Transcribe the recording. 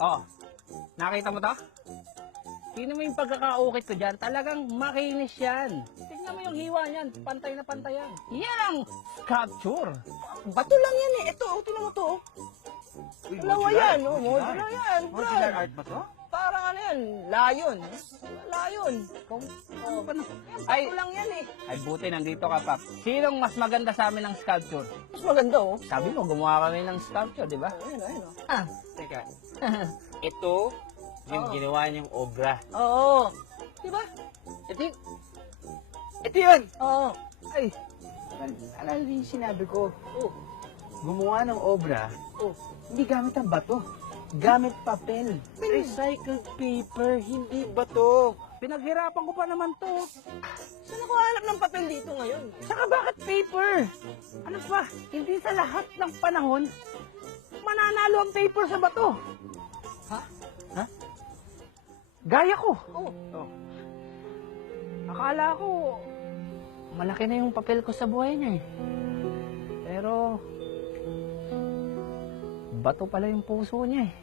Oh, nakita mo to? Tingnan mo yung pagkakaukit ko dyan. Talagang makinis yan. Tingnan mo yung hiwa niyan. Pantay na pantay yan. Yan ang sculpture. Bato lang yan eh. Ito, tingnan mo to. Dalawa yan, modular yan. Modular art ba to? Parang ano yan, layon. Layon. Ano ba na? Ay, bato lang yan eh. Ay, buti nandito ka, Pap. Sinong mas maganda sa amin ng sculpture? Mas maganda oh. Sabi mo, gumawa kami ng sculpture, di ba? Ayun, ayun oh. Ah. Teka, ito yung ginawa niyong obra. Oo. Diba? Ito yun! Oo. Ay, alala yung sinabi ko. Gumawa ng obra, hindi gamit ang bato. Gamit papel. Recycled paper, hindi bato. Pinaghirapan ko pa naman to. Saan ako hanap ng papel dito ngayon? Saka bakit paper? Ano pa? Hindi sa lahat ng panahon, mananalo ang paper sa bato. Ha? Ha? Gaya ko. Oh. Akala ko, malaki na yung papel ko sa buhay niya eh. Pero, bato pala yung puso niya eh.